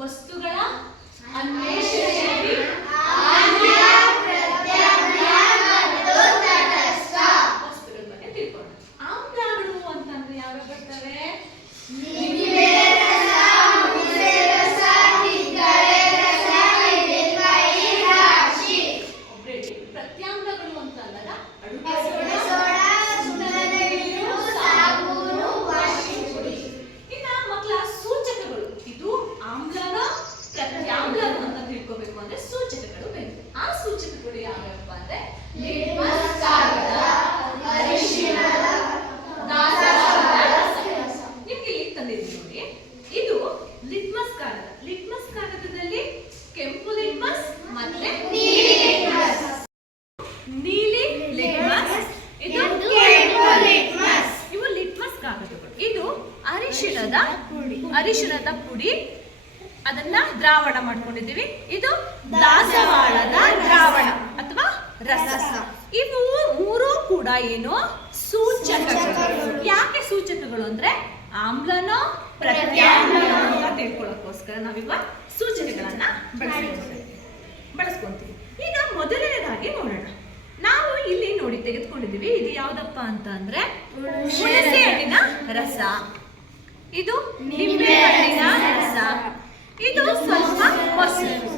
ವಸ್ತುಗಳ ಅನ್ವೇಷಣೆಯಲ್ಲಿ ವಸ್ತುಗಳ ಬಗ್ಗೆ ತಿಳ್ಕೊಳ್ಳೋಣ. ಆಮ್ಲಗಳು ಅಂತಂದ್ರೆ ಯಾವ ಬರ್ತವೆ? ಪ್ರತ್ಯಾಮ್ಲಗಳು ಅಂತ ಅಂದಾಗ ಅಡುಗೆ ಇನ್ನ ಮಕ್ಕಳ ಸೂಚಕಗಳು. ಇದು ಆಮ್ಲನೋ ಪ್ರತ್ಯಾಮ್ಲನೋ ಅಂತ ತಿಳ್ಕೋಬೇಕು ಅಂದ್ರೆ ಸೂಚಕಗಳು ಬೇಕು. ಆ ಸೂಚಕಗಳು ಯಾವ್ಯಾವಪ್ಪ ಅಂದ್ರೆ ಲಿಟ್ಮಸ್ ಕಾಗದ, ಅರಿಶಿಣದ, ದಾಸವಾಳದ ರಸ. ನಿಮ್ಗೆ ಇಲ್ಲಿ ತಂದಿದ್ದೀನಿ ನೋಡಿ, ಇದು ಲಿಟ್ಮಸ್ ಕಾಗದ. ಲಿಟ್ಮಸ್ ಕಾಗದದಲ್ಲಿ ಕೆಂಪು ಲಿಟ್ಮಸ್ ಮತ್ತೆ ನೀಲಿ ಲಿಟ್ಮಸ್. ಇದು ಇವು ಲಿಟ್ಮಸ್ ಕಾಗದಗಳು. ಇದು ಅರಿಶಿಣದ ಪುಡಿ, ಅದನ್ನ ದ್ರಾವಣ ಮಾಡ್ಕೊಂಡಿದ್ದೀವಿ. ಇದು ದಾಸವಾಳದ ದ್ರಾವಣ ಅಥವಾ ರಸ. ಇವು ಮೂರು ಕೂಡ ಏನು ಸೂಚಕಗಳು. ಯಾಕೆ ಸೂಚಕಗಳು ಅಂದ್ರೆ ಆಮ್ಲನೋ ಪ್ರತ್ಯಾಮ್ಲನೋ ಅಂತ ತಿಳ್ಕೊಳ್ಳೋಕ್ಕೋಸ್ಕರ ನಾವಿವ ಸೂಚಕಗಳನ್ನ ಬಳಸ್ಕೊಂತೀವಿ. ಈಗ ಮೊದಲನೇದಾಗಿ ನೋಡೋಣ. ನಾವು ಇಲ್ಲಿ ನೋಡಿ ತೆಗೆದುಕೊಂಡಿದ್ದೀವಿ. ಇದು ಯಾವ್ದಪ್ಪ ಅಂತ ಅಂದ್ರೆ ಹುಣಸೆ ಹಣ್ಣಿನ ರಸ, ಇದು ನಿಂಬೆ ಹಣ್ಣಿನ ರಸ, ಇದು ಸ್ವಲ್ಪ ಮೊಸರು,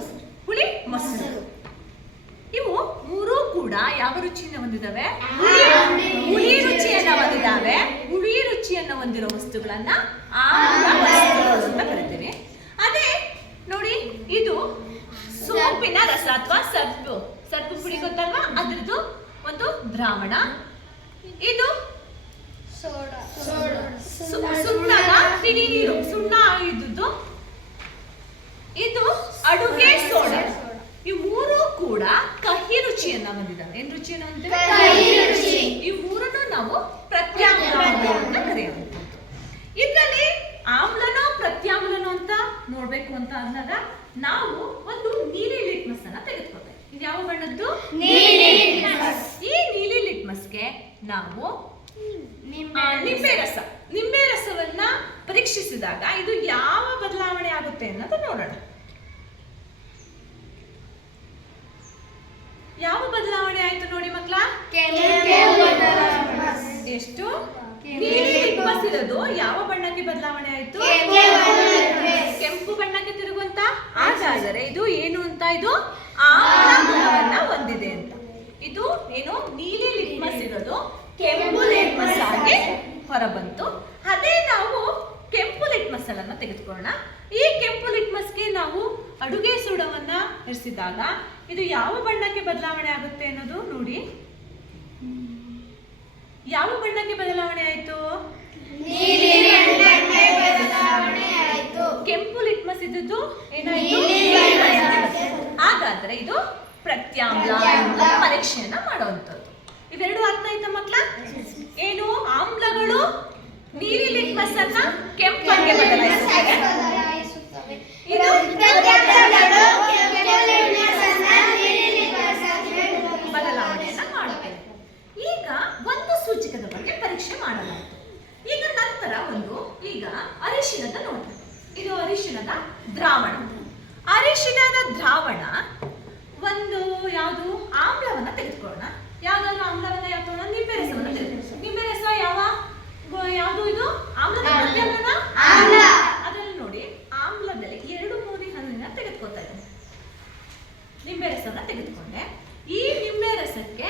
ಹುಳಿ ಮೊಸರು. ಇವು ಮೂರು ಕೂಡ ಯಾವ ರುಚಿಯನ್ನು ಹೊಂದಿದ್ದಾವೆ? ಹುಳಿ ರುಚಿಯನ್ನು ಹೊಂದಿದ್ದಾವೆ. ಹುಳಿ ರುಚಿಯನ್ನು ಹೊಂದಿರೋ ವಸ್ತುಗಳನ್ನ ಆಮ್ಲ ವಸ್ತುಗಳು ಅಂತ ಕರಿತೀವಿ. ಅದೇ ನೋಡಿ, ಇದು ಸೋಪಿನ ರಸ ಅಥವಾ ಸರ್ಪು ಪುಡಿ ಗೊತ್ತಲ್ವಾ, ಅದ್ರದ್ದು ಒಂದು ದ್ರಾವಣ. ಇದು ಸುಣ್ಣದ ತಿಳಿ ನೀರು, ಸುಣ್ಣ ಇದ್ದು. ಇದು ಅಡುಗೆ ಸೋಡಾ. ಈ ಮೂರು ಕೂಡ ಕಹಿ ರುಚಿಯನ್ನ ಹೊಂದಿದ್ದಾವೆ. ಏನ್ ರುಚಿಯನ್ನು ಹೊಂದಿದ್ದಾವೆ? ಈ ಮೂರನ್ನು ನಾವು ಪ್ರತ್ಯಾಮ್ಲ ಅಂತ ಕರೆಯಬಹುದು. ಇದರಲ್ಲಿ ಆಮ್ಲನೋ ಪ್ರತ್ಯಾಮ್ಲನೋ ಅಂತ ನೋಡ್ಬೇಕು ಅಂತ ಅಂದಾಗ ನಾವು ಒಂದು ನೀಲಿ ಲಿಟ್ಮಸ್ ಅನ್ನ ತೆಗೆದುಕೊಳ್ತೇವೆ. ಇದು ಯಾವ ಬಣ್ಣದ್ದು? ನೀಲಿ ಲಿಟ್ಮಸ್. ಈ ನೀಲಿ ಲಿಟ್ಮಸ್ಗೆ ನಾವು ನಿಂಬೆ ರಸವನ್ನ ಪರೀಕ್ಷಿಸಿದಾಗ ಇದು ಯಾವ ಬದಲಾವಣೆ ಆಗುತ್ತೆ ಅನ್ನೋದು ನೋಡೋಣ. ಯಾವ ಬದಲಾವಣೆ ಆಯ್ತು ನೋಡಿ ಮಕ್ಕಳ? ಎಷ್ಟು? ನೀಲಿ ಲಿಟ್ಮಸ್ ಇರೋದು ಯಾವ ಬಣ್ಣಕ್ಕೆ ಬದಲಾವಣೆ ಆಯ್ತು? ಕೆಂಪು ಬಣ್ಣಕ್ಕೆ ತಿರುಗುವಂತ. ಹಾಗಾದರೆ ಇದು ಏನು ಅಂತ? ಇದು ಆಮ್ಲ ಗುಣವನ್ನ ಹೊಂದಿದೆ ಅಂತ. ಇದು ಏನು? ನೀಲಿ ಲಿಟ್ಮಸ್ ಇರೋದು ಕೆಂಪು ಲಿಟ್ಮಸ್ ಆಗಿ ಹೊರಬಂತು. ಅದೇ ನಾವು ಕೆಂಪು ಲಿಟ್ಮಸ್ ಅನ್ನ ತೆಗೆದುಕೊಳ್ಳೋಣ. ಈ ಕೆಂಪು ಲಿಟ್ಮಸ್ಗೆ ನಾವು ಅಡುಗೆ ಸೋಡವನ್ನ ಇರಿಸಿದಾಗ ಇದು ಯಾವ ಬಣ್ಣಕ್ಕೆ ಬದಲಾವಣೆ ಆಗುತ್ತೆ ಅನ್ನೋದು ನೋಡಿ. ಯಾವ ಬಣ್ಣಕ್ಕೆ ಬದಲಾವಣೆ ಆಯ್ತು? ಕೆಂಪು ಲಿಟ್ಮಸ್ ಇದ್ದದ್ದು ಏನಾಯ್ತು? ಹಾಗಾದ್ರೆ ಇದು ಪ್ರತ್ಯಾಮ್ಲ ಅಂತ ಪರೀಕ್ಷೆಯನ್ನ ಮಾಡುವಂಥದ್ದು. ಇವೆರಡು ಅರ್ಥ ಆಯ್ತಾ ಮಕ್ಕಳ? ಏನು? ಆಮ್ಲಗಳು ನೀಲಿ ಲಿಟ್ಮಸ್ ಅನ್ನ ಕೆಂಪಕ್ಕೆ ಬದಲಾಯಿಸುತ್ತವೆ. ಇದು ಬದಲಾವಣೆಯನ್ನ ಮಾಡುತ್ತೇವೆ. ಈಗ ಒಂದು ಸೂಚಕದ ಬಗ್ಗೆ ಪರೀಕ್ಷೆ ಮಾಡಲಾಯಿತು. ಈಗ ನಂತರ ಈಗ ಅರಿಶಿಣದ ನೋಟ. ಇದು ಅರಿಶಿಣದ ದ್ರಾವಣ. ಅರಿಶಿಣದ ದ್ರಾವಣ ಒಂದು ಯಾವುದು? ಆಮ್ಲವನ್ನ ತೆಗೆದುಕೊಳ್ಳೋಣ. ಯಾವ್ದಾದ್ರು ಆಮ್ಲವನ್ನ ಯಾವ ತಗೋಣ? ನಿಂಬೆ ರಸವನ್ನ ತೆಗೆದುಕೊಳ್ಳೋಣ. ನಿಂಬೆ ರಸ ಯಾವುದು? ಇದು ಆಮ್ಲದ ಪ್ರತ್ಯಾಮ್ಲನ. ಅದರಲ್ಲಿ ನೋಡಿ, ಆಮ್ಲದಲ್ಲಿ 2 ಮೂರಿ ಹಣ್ಣನ್ನ ತೆಗೆದುಕೊಳ್ತಾ ಇದ್ದೇನೆ. ನಿಂಬೆ ರಸವನ್ನ ತೆಗೆದುಕೊಂಡೆ. ಈ ನಿಂಬೆ ರಸಕ್ಕೆ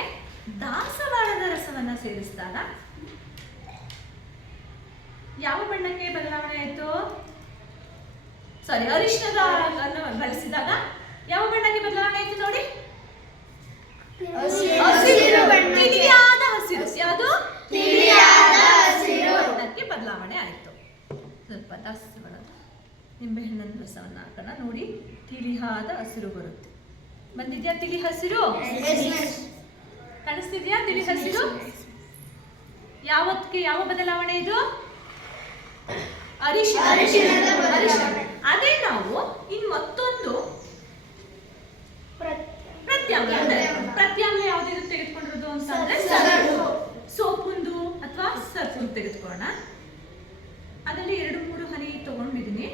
ದಾಸವಾಳದ ರಸವನ್ನ ಸೇರಿಸಿದಾಗ ಯಾವ ಬಣ್ಣಕ್ಕೆ ಬದಲಾವಣೆ ಆಯ್ತು? ಅರಿಶಿಣದ ಬಳಸಿದಾಗ ಯಾವ ಬಣ್ಣಕ್ಕೆ ಬದಲಾವಣೆ ಆಯ್ತು ನೋಡಿ? ತಿಳಿಯಾದ ಹಸಿರು. ಯಾವುದು? ಬಣ್ಣಕ್ಕೆ ಬದಲಾವಣೆ ಆಯ್ತು. ಸ್ವಲ್ಪ ದಾಸವಾಳದ ನಿಂಬೆಹಣ್ಣಿನ ರಸವನ್ನ ಹಾಕೋಣ. ನೋಡಿ, ತಿಳಿಯಾದ ಹಸಿರು ಬರುತ್ತೆ. ಬಂದಿದ್ಯಾ ತಿಳಿ ಹಸಿರು? ಕಾಣಿಸ್ತಿದ್ಯಾ ತಿಳಿ ಹಸಿರು? ಯಾವ ಬದಲಾವಣೆ ಇದು? ಅರಿಶಿಣ. ಅದೇ ನಾವು ಇನ್ ಮತ್ತೊಂದು ಪ್ರತ್ಯಾಮ್ಲ ಯಾವ್ದು ತೆಗೆದುಕೊಂಡಿರೋದು ಅಂತಂದ್ರೆ ಸೋಪುಂದು ಅಥವಾ ಸರ್ಪುಂದು ತೆಗೆದುಕೊಳ್ಳೋಣ. ಅದರಲ್ಲಿ 2-3 ಹನಿ ತಗೊಂಡಿದ್ದೀನಿ.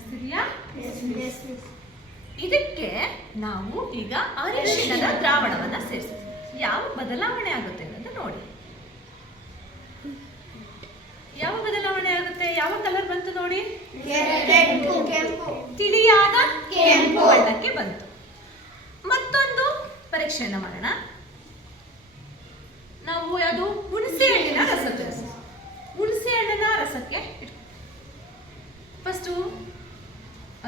ಕಾಣಿಸ್ತಿದೆಯಾ? ಇದಕ್ಕೆ ನಾವು ಈಗ ಅರಿಶಿಣದ ದ್ರಾವಣವನ್ನ ಸೇರಿಸ್ತೀವಿ. ಯಾವ ಬದಲಾವಣೆ ಆಗುತ್ತೆ ಅಂತ ನೋಡಿ. ಯಾವ ಬದಲಾವಣೆ ಆಗುತ್ತೆ? ಯಾವ ಕಲರ್ ಬಂತು ನೋಡಿ? ತಿಳಿಯಾದ ಕೆಂಪು ಬಣ್ಣಕ್ಕೆ ಬಂತು. ಮತ್ತೊಂದು ಪರೀಕ್ಷೆಯನ್ನ ಮಾಡೋಣ. ನಾವು ಯಾವುದು ಹುಣಸೆ ಹಣ್ಣಿನ ರಸ. ಹುಣಸೆ ಹಣ್ಣಿನ ರಸಕ್ಕೆ ಫಸ್ಟು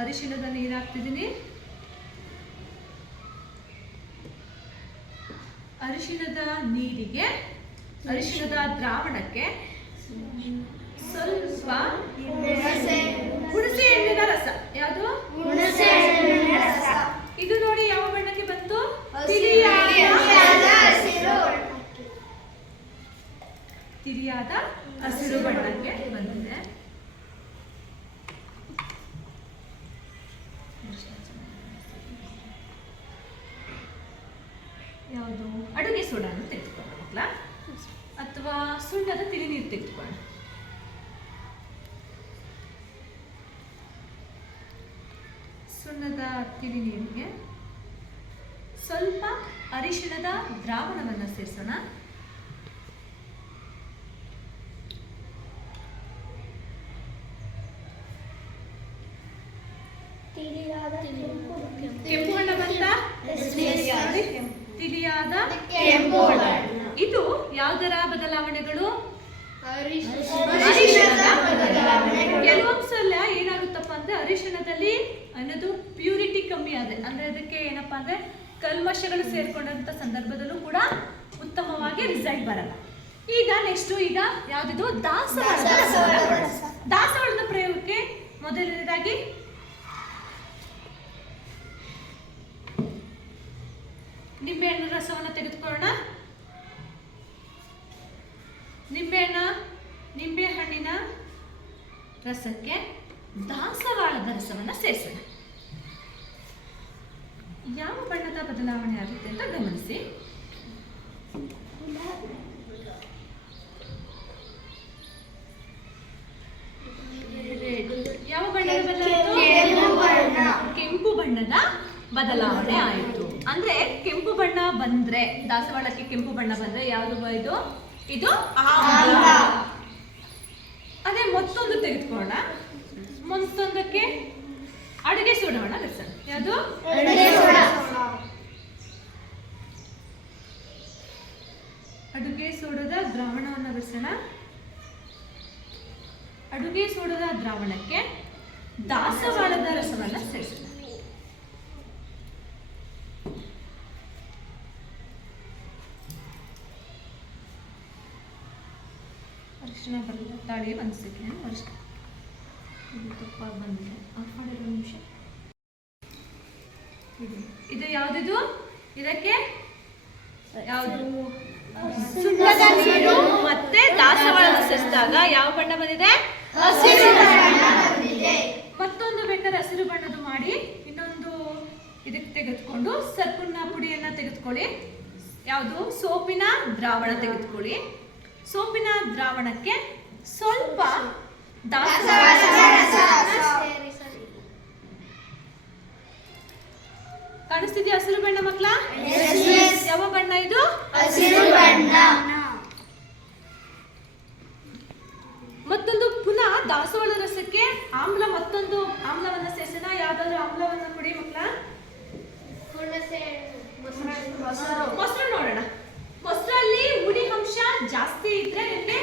ಅರಿಶಿಣದ ನೀರು ಹಾಕ್ತಿದ್ದೀನಿ. ಅರಿಶಿಣದ ನೀರಿಗೆ, ಅರಿಶಿಣದ ದ್ರಾವಣಕ್ಕೆ ಸ್ವಲ್ಪ ಹುಣಸೆ ಹಣ್ಣಿನ ರಸ. ಯಾವುದು? ಇದು ನೋಡಿ ಯಾವ ಬಣ್ಣಕ್ಕೆ ಬಂತು? ತಿಳಿಯಾದ ಹಸಿರು ಬಣ್ಣಕ್ಕೆ ಬಂದಿದೆ. ಯಾವುದು? ಅಡುಗೆ ಸೋಡಾನು ತೆಗೆದುಕೊಳ್ಳೋಣ ಮಕ್ಕಳ, ಅಥವಾ ಸುಣ್ಣದ ತಿಳಿ ನೀರು ತೆಗೆದುಕೊಳ್ಳೋಣ. ಸುಣ್ಣದ ತಿಳಿ ನೀರಿಗೆ ಸ್ವಲ್ಪ ಅರಿಶಿಣದ ದ್ರಾವಣವನ್ನು ಸೇರಿಸೋಣ. ಕೆಂಪು ಬಣ್ಣ ಬಂತ? ತಿಳಿಯಾದ ಕೆಂಪು ಬಣ್ಣ. ಇದು ಯಾವುದರ ಬದಲಾವಣೆಗಳು? ಅರಿಶಿಣದ ಬದಲಾವಣೆಗಳು. ಕೆಲವೊಂದ್ಸಲ ಏನಾಗುತ್ತಪ್ಪ ಅಂದ್ರೆ ಅರಿಶಿಣದಲ್ಲಿ ಅನ್ನೋದು ಪ್ಯೂರಿಟಿ ಕಮ್ಮಿ ಆದ್ರೆ, ಅಂದ್ರೆ ಅದಕ್ಕೆ ಏನಪ್ಪಾ ಅಂದ್ರೆ ಕಲ್ಮಶಗಳು ಸೇರ್ಕೊಂಡಂತ ಸಂದರ್ಭದಲ್ಲೂ ಕೂಡ ಉತ್ತಮವಾಗಿ ರಿಸಲ್ಟ್ ಬರಲ್ಲ. ಈಗ ನೆಕ್ಸ್ಟ್ ಈಗ ಯಾವ್ದಿದು? ದಾಸವಾಳದ ಪ್ರಯೋಗಕ್ಕೆ ಮೊದಲನೇದಾಗಿ ನಿಂಬೆಹಣ್ಣು ರಸವನ್ನು ತೆಗೆದುಕೊಳ್ಳೋಣ. ನಿಂಬೆಹಣ್ಣಿನ ರಸಕ್ಕೆ ದಾಸವಾಳದ ರಸವನ್ನು ಸೇರಿಸೋಣ. ಯಾವ ಬಣ್ಣದ ಬದಲಾವಣೆ ಆಗುತ್ತೆ ಅಂತ ಗಮನಿಸಿ. ಯಾವ ಬಣ್ಣದ ಬದಲಾವಣೆ? ಕೆಂಪು ಬಣ್ಣದ ಬದಲಾವಣೆ ಆಯಿತು. ಅಂದ್ರೆ ಕೆಂಪು ಬಣ್ಣ ಬಂದ್ರೆ, ದಾಸವಾಳಕ್ಕೆ ಕೆಂಪು ಬಣ್ಣ ಬಂದ್ರೆ ಯಾವುದು ಇದು? ಇದು ಆಮ್ಲ. ಅದೇ ಮತ್ತೊಂದು ತೆಗೆದುಕೊಳ್ಳೋಣ. ಮತ್ತೊಂದಕ್ಕೆ ಅಡುಗೆ ಸೋಡಾವನ್ನ ಬೆರೆಸೋಣ. ಯಾವುದು? ಅಡುಗೆ ಸೋಡದ ದ್ರಾವಣವನ್ನು ಬೆರೆಸೋಣ. ಅಡುಗೆ ಸೋಡದ ದ್ರಾವಣಕ್ಕೆ ದಾಸವಾಳದ ರಸವನ್ನು ಸೇರಿಸೋಣ. ಅರಿಶಿಣ ಬರಲ್ಲ, ತಾಳಿ ಒಂದು ಸೆಕೆಂಡ್. ಅರಿಶಿಣ ತುಪ್ಪ ಬಂದಿದೆ, ಆಫ್ ಮಾಡಿರೋ ನಿಮಿಷ. ಇದು ಯಾವುದಿದು? ಇದಕ್ಕೆ ಯಾವುದು? ಸುಣ್ಣದ ನೀರು ಮತ್ತೆ ದಾಸವಾಳ ಸೇರಿಸಿದಾಗ ಯಾವ ಬಣ್ಣ ಬಂದಿದೆ? ಹಸಿರು ಬಣ್ಣ ಬಂದಿದೆ. ಮತ್ತೊಂದು ಬೇಕಾದ್ರೆ ಹಸಿರು ಬಣ್ಣದ ಮಾಡಿ ಇನ್ನೊಂದು ಇದಕ್ಕೆ ತೆಗೆದುಕೊಂಡು ಸರ್ಪುನ್ನ ಪುಡಿಯನ್ನ ತೆಗೆದುಕೊಳ್ಳಿ. ಯಾವುದು? ಸೋಪಿನ ದ್ರಾವಣ ತೆಗೆದುಕೊಳ್ಳಿ. ಸೋಪಿನ ದ್ರಾವಣಕ್ಕೆ ಸ್ವಲ್ಪ ದಾಸವಾಳ ಕಾಣಿಸ್ತಿದೆಯಾ? ಹಸಿರು ಬಣ್ಣ ಮಕ್ಕಳ? ಯಾವ ಬಣ್ಣ ಇದು? ಹಸಿರು ಬಣ್ಣ. ಮತ್ತೊಂದು ಪುನಃ ದಾಸವಾಳ ರಸಕ್ಕೆ ಆಮ್ಲ, ಮತ್ತೊಂದು ಆಮ್ಲವನ್ನ ಸೇರಿಸೋಣ. ಯಾವ್ದಾದ್ರು ಆಮ್ಲವನ್ನ ಕೊಡಿ ಮಕ್ಕಳ. ಮೊಸರು ನೋಡೋಣ. ಮೊಸರಲ್ಲಿ ಹುಳಿ ಅಂಶ ಜಾಸ್ತಿ ಇದ್ರೆ ನಿಮಗೆ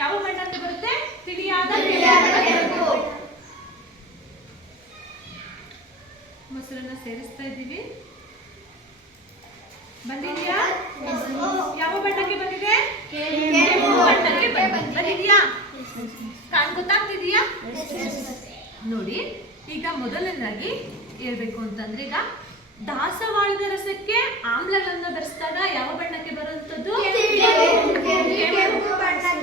ಯಾವ ಬಣ್ಣ ಅಂತ ಬರುತ್ತೆ? ತಿಳಿಯಾದ ಕೆಂಪು. ಮೊಸರನ್ನ ಸೇರಿಸ್ತಾ ಇದ್ದೀವಿ. ಬಂದಿದೆಯಾ? ಯಾವ ಬಣ್ಣಕ್ಕೆ ಬಂದಿದೆ? ಕೆಂಪು ಬಣ್ಣಕ್ಕೆ ಬಂದಿದೆಯಾ? ಗೊತ್ತಾಗ್ತಿದೆಯಾ? ನೋಡಿ, ಈಗ ಮೊದಲನೇದಾಗಿ ಹೇಳ್ಬೇಕು ಅಂತಂದ್ರೆ, ಈಗ ದಾಸವಾಳದ ರಸಕ್ಕೆ ಆಮ್ಲಗಳನ್ನ ಬೆರೆಸಿದಾಗ ಯಾವ ಬಣ್ಣಕ್ಕೆ ಬರುವಂತದ್ದು?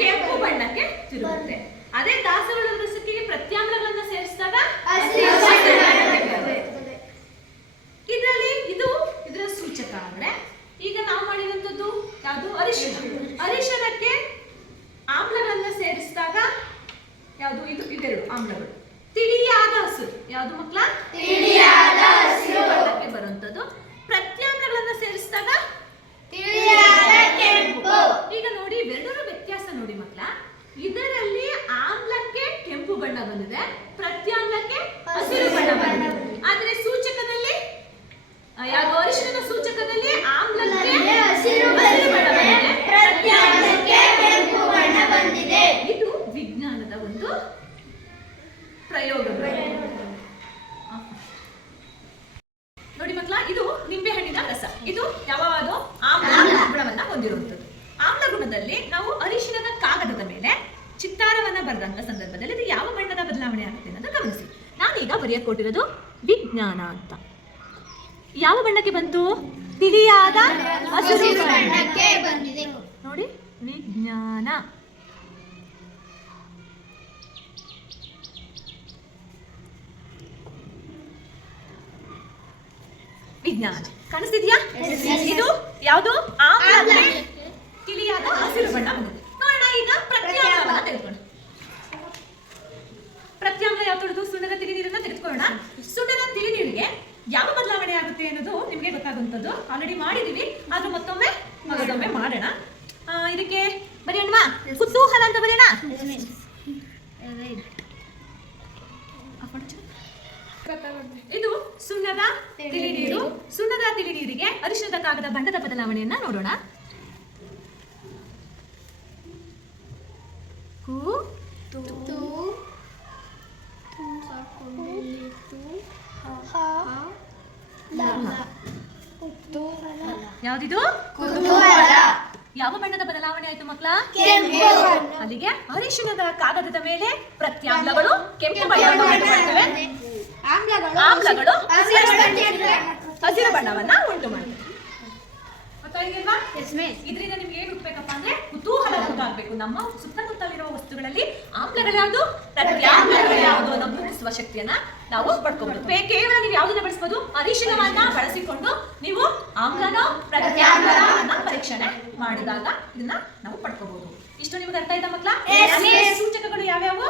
ಕೆಂಪು ಬಣ್ಣಕ್ಕೆ ತಿರುಗುತ್ತೆ. ಅದೇ ದಾಸವಾಳದ ರಸಕ್ಕೆ ಪ್ರತ್ಯಾಮ್ಲಗಳನ್ನ ಸೇರಿಸಿದಾಗ ಇದರಲ್ಲಿ ಇದು ಇದರ ಸೂಚಕ. ಅಂದ್ರೆ ಈಗ ನಾವು ಮಾಡಿರುವಂತದ್ದು ಯಾವುದು? ಅರಿಶಿಣ. ಅರಿಶಿಣಕ್ಕೆ ಆಮ್ಲಗಳನ್ನ ಸೇರಿಸಿದಾಗ ಯಾವುದು? ಇದು ಇದೆರಡು ಆಮ್ಲಗಳು. ತಿಳಿಯಾದ ಹಸಿರು. ಯಾವುದು ಮಕ್ಕಳ? ತಿಳಿಯಾದ ಹಸಿರು. ಬಣ್ಣಕ್ಕೆ ಬರುವಂತದ್ದು. ಪ್ರತ್ಯಾಮ್ಲಗಳನ್ನ ಸೇರಿಸಿದಾಗ ತಿಳಿಯಾದ ಕೆಂಪು. ಈಗ ನೋಡಿ ಇವೆರಡರ ವ್ಯತ್ಯಾಸ ನೋಡಿ ಮಕ್ಕಳ. ಇದರಲ್ಲಿ ಆಮ್ಲಕ್ಕೆ ಕೆಂಪು ಬಣ್ಣ ಬಂದಿದೆ, ಪ್ರತ್ಯಾಮ್ಲಕ್ಕೆ ಹಸಿರು ಬಣ್ಣ ಬಂದಿದೆ. ಆದ್ರೆ ಸೂಚಕದಲ್ಲಿ ಯಾವುದು ಅರಿಶಿಣದ ಸೂಚಕದಲ್ಲಿ ಆಮ್ಲಕ್ಕೆ ಹಸಿರು ಬಣ್ಣ ಬಂದಿದೆ, ಪ್ರತ್ಯಾಮ್ಲಕ್ಕೆ ಕೆಂಪು ಬಣ್ಣ ಬಂದಿದೆ. ಇದು ವಿಜ್ಞಾನದ ಒಂದು ಪ್ರಯೋಗಗಳು. ನೋಡಿ ಮಕ್ಕಳ, ಇದು ನಿಂಬೆ ಹಣ್ಣಿನ ರಸ. ಇದು ಯಾವುದು? ಆಮ್ಲ ಗುಣವನ್ನ ಹೊಂದಿರುವಂತದ್ದು. ಆಮ್ಲ ಗುಣದಲ್ಲಿ ನಾವು ಅರಿಶಿಣದ ಕಾಗದದ ಮೇಲೆ ಚಿತ್ತಾರವನ್ನ ಬರೆದಂತ ಸಂದರ್ಭದಲ್ಲಿ ಇದು ಯಾವ ಬಣ್ಣದ ಬದಲಾವಣೆ ಆಗುತ್ತೆ ಅನ್ನೋದು ಗಮನಿಸಿ. ನಾನೀಗ ಬರೆಯಕ್ಕೆ ಕೊಟ್ಟಿರೋದು ವಿಜ್ಞಾನ ಅಂತ. ಯಾವ ಬಣ್ಣಕ್ಕೆ ಬಂತು? ತಿಳಿಯಾದ ಹಸಿರು ಬಣ್ಣಕ್ಕೆ ಬಂದಿದೆ. ನೋಡಿ, ವಿಜ್ಞಾನ. ವಿಜ್ಞಾನ ಕಾಣಿಸ್ತಿದ್ಯಾ? ಇದು ಯಾವುದು? ಆಮ್ಲ ತಿಳಿಯಾದ ಹಸಿರು ಬಣ್ಣ ಬಂದಿದೆ. ನೋಡೋಣ ಈಗ ಪ್ರತ್ಯಾಮ್ಲವನ್ನ ತೆಗೆದುಕೊಳ್ಳೋಣ. ಪ್ರತ್ಯಾಮ್ಲ ಯಾವ್ದು? ಸುಣ್ಣದ ತಿಳಿ ನೀರನ್ನ ತೆಗೆದುಕೊಳ್ಳೋಣ. ಸುಣ್ಣದ ತಿಳಿ ನೀರಿಗೆ ಯಾವ ಬದಲಾವಣೆ ಆಗುತ್ತೆ ಅನ್ನೋದು ನಿಮಗೆ ಗೊತ್ತಾಗುವಂಥದ್ದು. ಆಲ್ರೆಡಿ ಮಾಡಿದೀವಿ, ಆದ್ರೂ ಮತ್ತೊಮ್ಮೆ ಮಾಡೋಣ. ಇದಕ್ಕೆ ಬರೆಯೋಣ, ಕುತೂಹಲ ಅಂತ ಬರೆಯೋಣ. ಇದು ಸುಣ್ಣದ ತಿಳಿ ನೀರು. ಸುಣ್ಣದ ತಿಳಿ ನೀರಿಗೆ ಅರಿಶಿಣದ ಕಾಗದ ಬಣ್ಣದ ಬದಲಾವಣೆಯನ್ನ ನೋಡೋಣ. ಯಾವ್ದಿದು? ಕುತೂಹಲ. ಯಾವ ಬಣ್ಣದ ಬದಲಾವಣೆ ಆಯ್ತು ಮಕ್ಕಳ? ಕೆಂಪು. ಅಲ್ಲಿಗೆ ಅರಿಶಿಣದ ಕಾಗದದ ಮೇಲೆ ಪ್ರತ್ಯಾಮ್ಲಗಳು ಕೆಂಪು ಬಣ್ಣವನ್ನು ಉಂಟು ಮಾಡ್ತವೆ, ಆಮ್ಲಗಳು ಹಸಿರು ಬಣ್ಣವನ್ನ ಉಂಟು ಮಾಡ್ತವೆ. ಗೊತ್ತಾಗಿಲ್ವಾ? ಇದರಿಂದ ನಿಮ್ಗೆ ಏನ್ ಹುಟ್ಟಬೇಕಪ್ಪ ಅಂದ್ರೆ ಕುತೂಹಲ ಉಂಟಾಗಬೇಕು. ನಮ್ಮ ಸುತ್ತಮುತ್ತಲಿರುವ ವಸ್ತುಗಳಲ್ಲಿ ಆಮ್ಲಗಳು ಯಾವುದು, ಪ್ರತ್ಯಾಮ್ಲಗಳು ಯಾವುದು ಅನ್ನೋ ಗುರುತಿಸುವ ಶಕ್ತಿಯನ್ನ ನಾವು ಪಡ್ಕೋಬಹುದು. ಕೇವಲ ನೀವು ಯಾವುದನ್ನ ಬಳಸಬಹುದು? ಅರಿಶಿಣವನ್ನ ಬಳಸಿಕೊಂಡು ನೀವು ಆಮ್ಲನೋ ಪ್ರತ್ಯಾಮ್ಲವನ್ನ ಪರೀಕ್ಷಣೆ ಮಾಡಿದಾಗ ಇದನ್ನ ನಾವು ಪಡ್ಕೋಬಹುದು. ಇಷ್ಟು ನಿಮ್ಗೆ ಅರ್ಥ ಆಯ್ತಾ ಮಕ್ಕಳ? ಸೂಚಕಗಳು ಯಾವ್ಯಾವು?